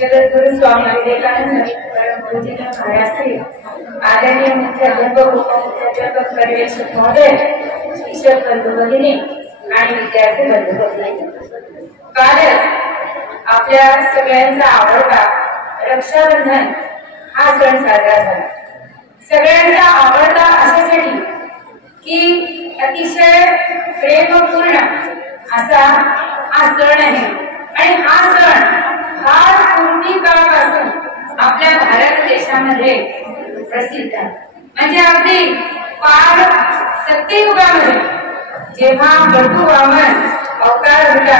जगद्गुरु स्वामी विवेकानंद परमपूज्य महाराष्ट्री आदरणीय मुख्याध्यापक उपमुख्याध्यापक पर्यवेक्षक महोदय, शिक्षक बंधू भगिनी आणि विद्यार्थी बंधू भगिनी, कालच आपल्या सगळ्यांचा आवडता रक्षाबंधन हा सण साजरा झाला। सगळ्यांचा आवडता अशासाठी की अतिशय प्रेमपूर्ण असा हा सण आहे आणि हा सण फार पूर्वी काळापासून आपल्या भारत देशामध्ये प्रसिद्ध आहे। म्हणजे अगदी फार सत्ययुगामध्ये जेव्हा बटू वामन अवतार होता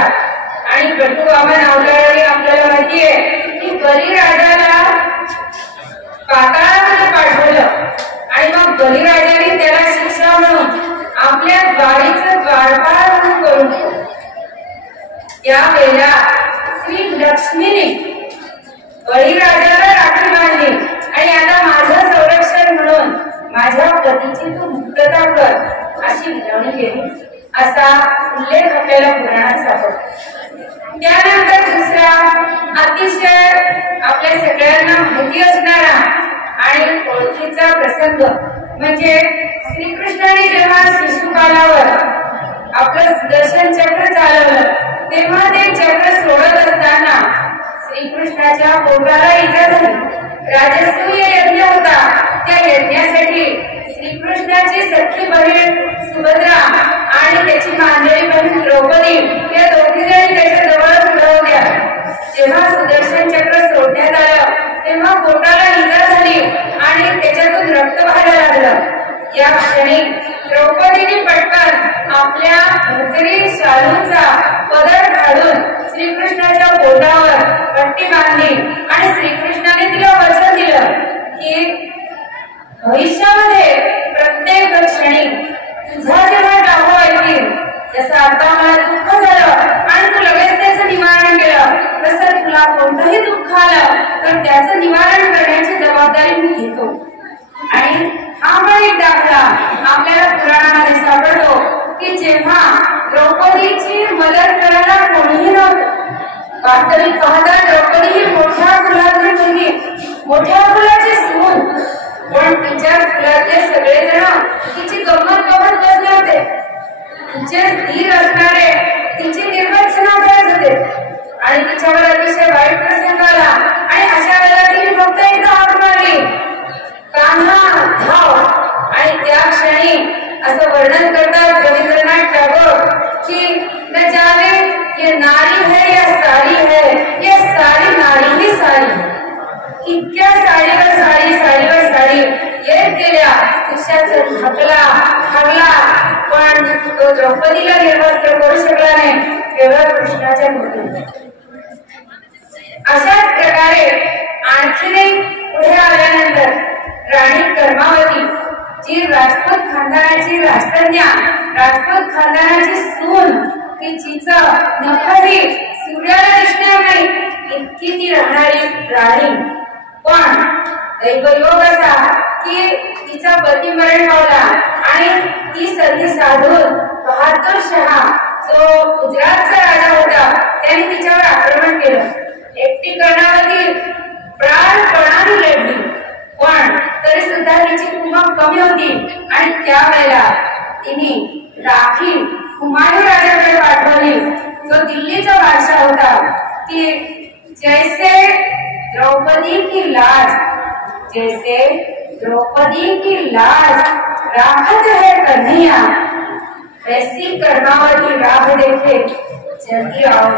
आणि बटू वामन अवताराने आपल्याला माहिती आहे की बलिराजाला पाताळामध्ये पाठवलं आणि मग बलिराजाने त्याला शिक्षा म्हणून आपल्या गाडीचं द्वारपाल म्हणून करून ठेवलं। त्यावेळेला श्री लक्ष्मीने बळीराजाला राखी बांधली आणि आता माझं संरक्षण म्हणून माझ्या पतीची तू मुक्तता कर अशी विनवणी केली असा उल्लेख आपल्याला पुराणात सापडतो। त्यानंतर दुसरा अतिशय आपल्या सगळ्यांना माहिती असणारा आणि ओळखीचा प्रसंग म्हणजे श्रीकृष्णाने जेव्हा शिशुपालावर आपलं सुदर्शन चक्र चालवलं तेव्हा ते चक्र सोडत असताना श्रीकृष्णाच्या पोटाला इजा झाली। राजसूय यज्ञ होता, त्या यज्ञासाठी श्रीकृष्णाची सख्खी बहीण सुभद्रा आणि त्याची मांडळी बहीण द्रौपदी या दोघी जणी त्याच्या जवळच उभ्या होत्या। जेव्हा सुदर्शन चक्र सोडण्यात आलं तेव्हा पोटाला इजा झाली आणि त्याच्यातून रक्त व्हायला लागलं। या क्षणी द्रौपदीने पटकन आपल्या भरकरी शालूचा पदर घालून श्रीकृष्णाच्या पोटावर पट्टी बांधली आणि श्रीकृष्णाने तिला वचन दिलं की भविष्यामध्ये प्रत्येक क्षणी तुझा जेव्हा डाहो ऐकतील, जसं आता मला दुःख झालं आणि तू लगेच त्याचं निवारण केलं, तसं तुला कोणतंही दुःख आलं तर त्याचं निवारण करण्याची जबाबदारी मी घेतो। आणि हा पण एक दाखला आपल्याला पुराणामध्ये सापडतो की जेव्हा द्रौपदीची मदत करायला कोणीही नव्हतं, वास्तविक पाहता द्रौपदी ही मोठ्या कुलातली मुलगी, मोठ्या कुलाची सून, पण तिच्या कुलातले सगळेजण तिची गंमत बघत बसले होते। तिचे स्थिर असणारे तिची निर्वचना करत होते आणि तिच्यावर अतिशय वाईट प्रसंग आला आणि अशा वेळेला तिने फक्त एकदा हाक मारली, कान्हा धाव। आणि त्या क्षणी असं वर्णन करतात रवींद्रनाथ टागोर की न जाने ये नारी है या सारी है, ये सारी नारी ही सारी। इतक्या साडीवर साडी साडीवर साडी येत गेल्या, पुरुषाचं हकला पण तो द्रौपदीला निर्वस्त्र करू शकला नाही, केवळ कृष्णाच्या मूर्तीने। अशाच प्रकारे आणखीन पुढे आल्यानंतर राणी कर्मावती जी राजपूत खानदानाची राजकन्या, राजपूत खानदानाची सून, की जिचं नखही सूर्याला दिसणार नाही इतकी ती राहणारी राणी, पण दैवयोग असा की तिचा पती मरण पावला आणि ती संधी साधून बहादूर शहा जो गुजरातचा राजा होता त्याने तिच्यावर आक्रमण केलं। एकटी कर्णावती प्राणपणाने लढली, पण तरी सुद्धा तिची कुमक कमी होती आणि त्यावेळेला तिने राखी हुमायून राजाकडे पाठवली, जो दिल्लीचा बादशाह होता, की जैसे द्रौपदी की लाज, जैसे द्रौपदी की लाज राखत है कन्हैया, वैसी कर्णावती राह देखे जल्दी आओ।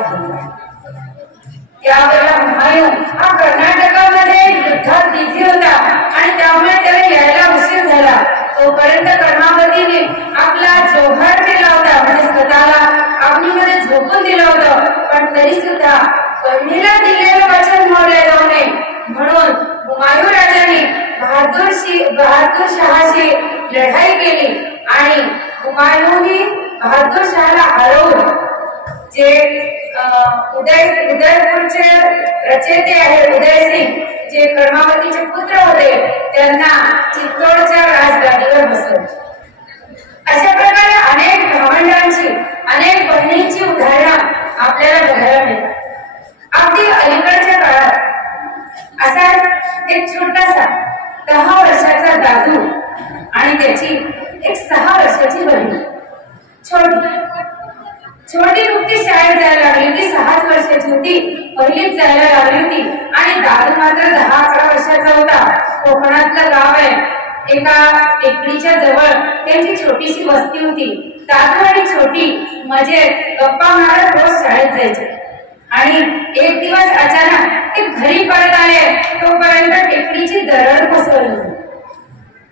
त्यावेळेला हुमायून हा कर्नाटकामध्ये युद्धात बिझी होता आणि त्यामुळे त्याला यायला उशीर झाला। तोपर्यंत कर्णावतीने आपला जोहर केला होता, म्हणजे स्वतःला अग्नीमध्ये झोपून दिलं होतं, पण तरी सुद्धा बहिणीला दिलेलं वचन मोडले जाऊ नये म्हणून हुमायून राजाने बहादूर शहाशी लढाई केली आणि हुमायूनने बहादूर शहाला हरवून जे उदयपूरचे रचयिते आहे उदयसिंग, जे कर्मावतीचे पुत्र होते, त्यांना चित्तोडच्या राजगादीवर बसवले। अशा प्रकारे अनेक भावंडांची, अनेक बहिणींची उदाहरणं आपल्याला बघायला मिळतात। अगदी अलीकडच्या काळात त्याची एक 6 वर्षाची बहीण छोटी छोटी नुकतीच शाळेत जायला लागली होती. 6 वर्षाची होती, पहिलीच जायला लागली होती. आणि दादू मात्र 10-11 वर्षाचा होता. कोकणातलं गाव आहे, एका टेकडीच्या जवळ त्यांची छोटीशी वस्ती होती. दादू आणि छोटी मजेत गप्पा मारत रोज शाळेत जायचे. आणि एक दिवस अचानक ते घरी परत आले, तोपर्यंत टेकडीची दरड कोसळली.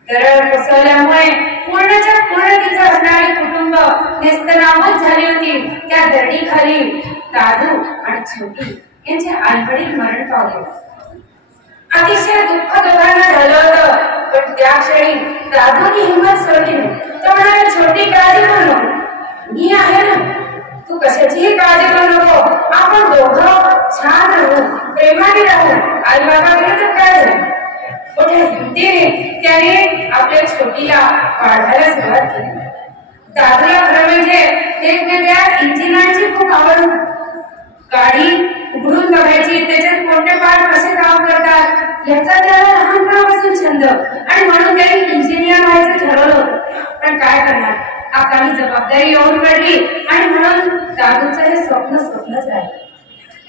दरड कोसळल्यामुळे पूर्णच्या पूर्ण तिचं असणारी कुटुंब नेस्तनाबूत झाली होती. त्या दरडीखाली दादू आणि छोटी यांचे आईवडील मरण पावले. अतिशय दुःख दोघांना झालं होतं. पण त्या क्षणी दादूनी हिंमत सोडली नाही. तो म्हणाला, छोटी काळजी करू नको, मी आहे ना, तू कशाचीही काळजी करू नको, आपण दोघं छान राहू, प्रेमाने राहू, आई बाबा गेले तर काय झालं. मोठ्या हिमतीने त्याने आपल्या छोटीला वाढायला सुरुवात केली. दादूला खरं म्हणजे वेगवेगळ्या इंजिनांची खूप आवड. गाडी उघडून बघायची, त्याच्यात कोणते पार्ट कसे काम करतात याचा त्याला लहानपणापासून छंद, आणि म्हणून त्याने इंजिनियर व्हायचं ठरवलं होतं. पण काय करणार, अकाली जबाबदारी येऊन पडली आणि म्हणून दादूचं हे स्वप्नच राहिलं.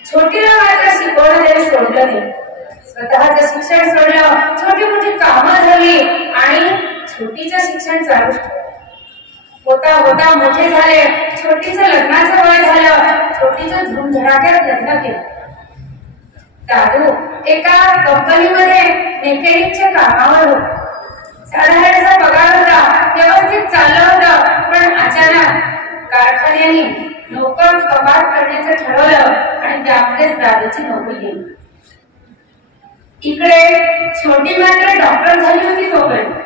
छोटीला मात्र शिकवणं त्याने सोडलं नाही. स्वतःचं शिक्षण सोडलं, छोटी मोठी कामं झाली आणि छोटीचं शिक्षण चालू ठेवलं. होता होता मोठे झाले, छोटीचं लग्नाचं वय झालं, छोटीचं धूमधडाक्यात लग्न केलं. दादू एका कंपनीमध्ये मेकॅनिकच्या कामावर होता. साधारणचा पगार होता, व्यवस्थित चाललं होतं. पण अचानक कारखान्याने नोकर कपात करण्याचं ठरवलं आणि त्यामध्येच दादूची नोकरी गेली. इकडे छोटी मात्र डॉक्टर झाली होती. तोपर्यंत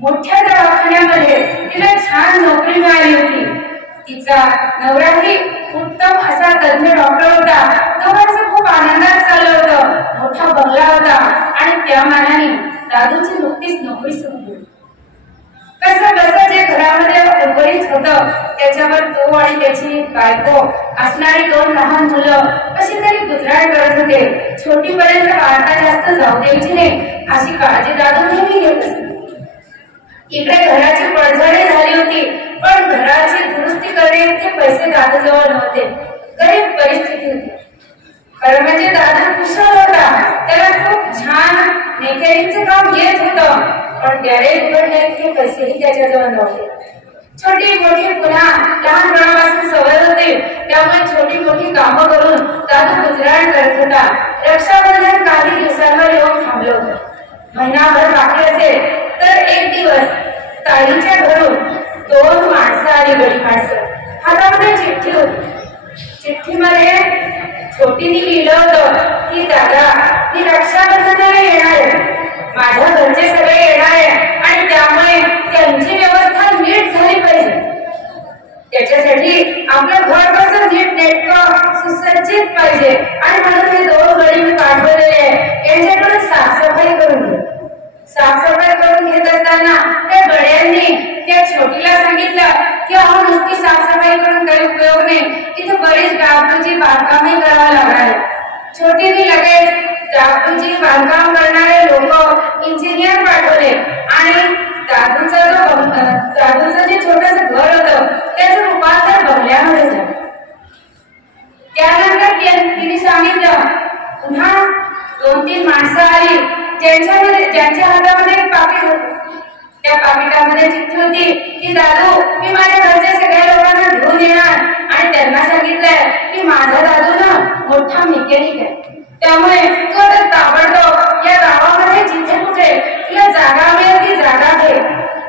मोठ्या दवाखान्यामध्ये तिला छान नोकरी मिळाली होती. तिचा नवराही उत्तम असा तज्ञ डॉक्टर होता. दोघांचं खूप आनंदात चाललं होतं. मोठा बंगला होता आणि त्या मानाने दादूची नुकतीच नोकरी सुरू झाली. कसं कसं जे घरामध्ये उर्वरित होतं त्याच्यावर तो आणि त्याची बायको, असणारी 2 लहान मुलं कशी तरी गुजराण करत होते. छोटीपर्यंत वार्ता जास्त जाऊ द्यायची नाही अशी काळजी दादू नेहमी घेत असते. इकडे घराची पडझडी झाली होती, पण घराची दुरुस्ती करण्याचे पैसे दादूजवळ नव्हते. गरीब परिस्थिती होती. खरं म्हणजे दादू कुशल होता, त्याला खूप छान मेकॅनिकचं काम येत होतं, पण गॅरेज उघडण्याचे पैसेही त्याच्याजवळ नव्हते. छोटी मोठी पुन्हा लहानपणापासून सवय होती, त्यामुळे छोटी मोठी कामं करून दादू गुजराण करत होता. रक्षाबंधन काही दिवसांवर येऊन थांबलं होतं. महिनाभर बाकी असेल तर एक दिवस ताईच्या घरून 2 माणसं आली, गडी माणसं. हातामध्ये चिठ्ठी होती. चिठ्ठीमध्ये छोटीने लिहिलं होतं की दादा, मी रक्षाबंधनाला येणार आहे, माझ्या घरचे सगळे येणार आहे आणि त्यामुळे त्यांची व्यवस्था नीट झाली पाहिजे. त्याच्यासाठी आपलं घर कसं नीट नेटकं सुसज्जित पाहिजे आणि म्हणून हे 2 गडी मी पाठवलेले आहे, यांच्याकडून साफसफाई करून घे. साफसफाई करून घेत असताना त्या गड्यांनी त्या छोटीला सांगितलं की अहो, नुसती साफसफाई करून काही उपयोग नाही, इथे बरीच डागडुजी बांधकामही करावं लागणार. छोटीने लगेच डागडुजी बांधकाम करणारे लोक इंजिनियर पाठवले आणि दादूचं जे छोटंसं घर होतं त्याचं रूपांतर बंगल्यामध्ये झालं. त्यानंतर तिने सांगितलं, पुन्हा 2-3 माणसं आली ज्यांच्या हातामध्ये एक पाकिट होतं. त्या पाकिटामध्ये चिठ्ठी होती की दादू, मी माझ्या घरच्या सगळ्या लोकांना घेऊन येणार आणि त्यांना सांगितलंय की माझा दादू ना मोठा मेकॅनिक आहे, त्यामुळे तू आता ताबडतोब या गावामध्ये जिथे कुठे तुला जागा मिळेल ती जागा घे.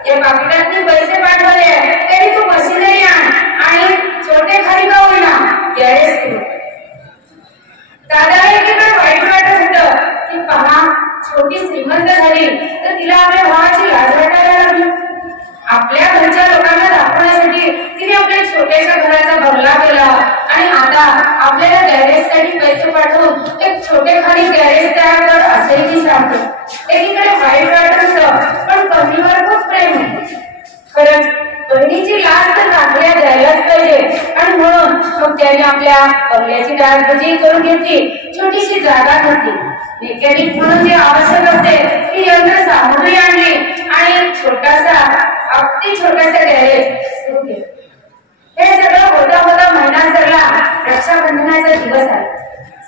या पाकिटात मी पैसे पाठवले, तरी तू मशीनरी आण आणि छोटे खाली का होईना गॅरेज सुरू. दादाला एकीकडे वाईट वाटत होतं की पहा, छोटी श्रीमंत झाली तर तिला आपल्या भावाची लाज वाटायला लागली. आपल्या घरच्या लोकांना दाखवण्यासाठी तिने आपल्या छोट्याशा घराचा बंगला केला आणि आता आपल्याला गॅरेजसाठी पैसे पाठवून एक छोटे खाली गॅरेज तयार कर असेही ती सांगते. एकीकडे वाईट वाटत होतं, पण पत्नीवर खूप प्रेम होतं. खरंच बहिणीची लाज तर राखल्या द्यायलाच पाहिजे आणि म्हणून मग त्याने आपल्या बंगल्याची दारबंदी करून घेतली, छोटीशी जागा घेतली, मेकॅनिक म्हणून जे आवश्यक असते ती यंत्र सामग्री आणली आणि एक छोटासा अगदी छोटासा गॅरेज सुरू केलं. हे सगळं होता होता महिना सरला. रक्षाबंधनाचा दिवस आला.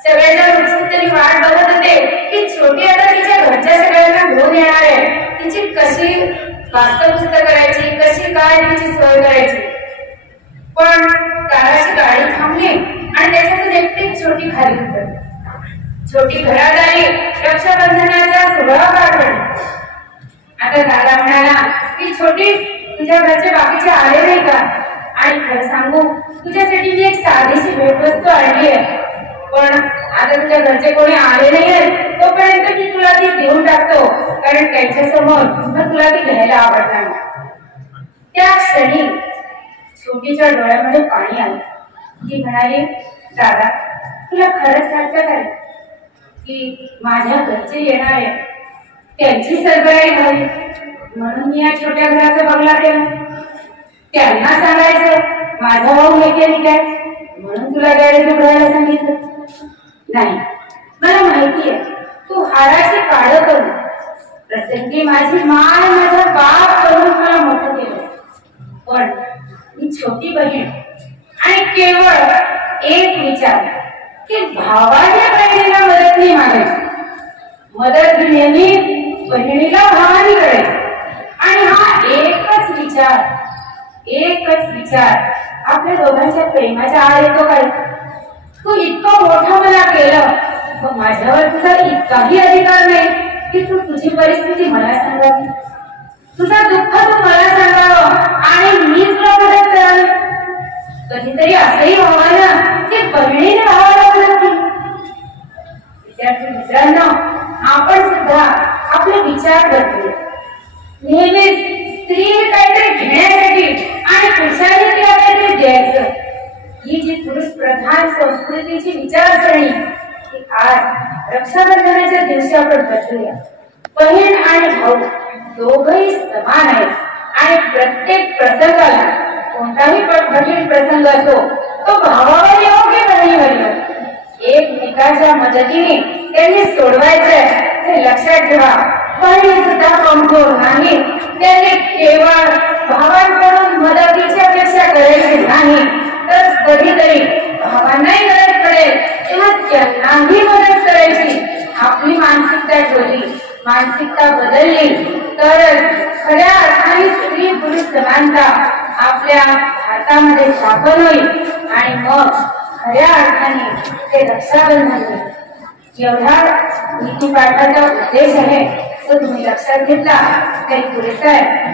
सगळेजण उत्सुकतेने वाट बघत होते की छोटी आता तिच्या घरच्या सगळ्यांना घेऊन येणार आहे, तिची कशी वास्तवस्त करायची, कशी काय तिची सोय करायची. पण कारची गाडी थांबली आणि त्याच्यातून एकटीच छोटी खाली उतरली. छोटी घरात आली. रक्षाबंधनाचा सोहळा पार पडला. आता दादा म्हणाला की छोटी, तुझ्या घरचे बाकीचे आले नाही का? आणि खरं सांगू, तुझ्यासाठी मी एक साधीशी भेटवस्तू आणली आहे, पण आता तुझ्या घरचे कोणी आले नाहीये तोपर्यंत मी तुला ती देऊन टाकतो, कारण त्यांच्या समोर तुला ती घ्यायला आवडणार. त्या क्षणी छोटीच्या डोळ्यामध्ये पाणी आलं. ती म्हणाली, दादा तुला खरंच वाटतं काय की माझ्या घरचे येणार आहे, त्यांची सरबराई व्हावी म्हणून मी या छोट्या घराचा बंगला केला? त्यांना सांगायचं माझा भाऊ हे केली काय म्हणून तुला गॅरेज उघडायला सांगितलं? नाही, मला माहिती आहे तू हाराची काळं करून प्रसंगी माझी माय माझा बाप करून मला मोठं केलं, पण मी छोटी बहीण आणि केवळ एक विचार की भावाच्या बहिणीला मदत नाही मागायची, मदत नेहमी बहिणीला भावानी करायची. आणि हा एकच विचार आपल्या दोघांच्या प्रेमाच्या आड येतो काय? तू इतकं मोठं मला केलं, मग माझ्यावर तुझा इतकाही अधिकार नाही की तू तुझी परिस्थिती मला सांगावी, तुझा दुःख तू मला सांगावं आणि मी तुला मदत करावी. कधीतरी असंही व्हावं ना की बहिणीने भावाला मदत केली. विद्यार्थी मित्रांनो, आपण सुद्धा आपले विचार बदलू. नेहमीच स्त्री काहीतरी घेण्यासाठी आणि पुरुषाने तिला काहीतरी द्यायचं, ही जी पुरुष प्रधान संस्कृतीची विचारसरणी ती आज रक्षाबंधनाच्या दिवशी आपण बदलूया. बहीण आणि भाऊ दोघही समान आहेत आणि प्रत्येक प्रसंगाला, कोणताही कठीण प्रसंग असो तो भावावर येऊ की बहिणीवर येऊ, एकमेकाच्या मदतीने त्यांनी सोडवायचंय हे लक्षात ठेवा. बहिणी सुद्धा कमजोर नाही, त्यांनी केवळ भावांकडून मदतीची अपेक्षा करायची नाही, तर कधीतरी भावांनाही मदत करेल तेव्हा त्यांनाही मदत करायची. आपली मानसिकता ठेवली, मानसिकता बदलली तरच खऱ्या अर्थाने स्त्री पुरुष समानता आपल्या हातामध्ये स्थापन होईल आणि मग खऱ्या अर्थाने ते रक्षाबंधन होईल. एवढा नीतीपाठाचा उद्देश आहे तो तुम्ही लक्षात घेतला तरी पुरेसा आहे.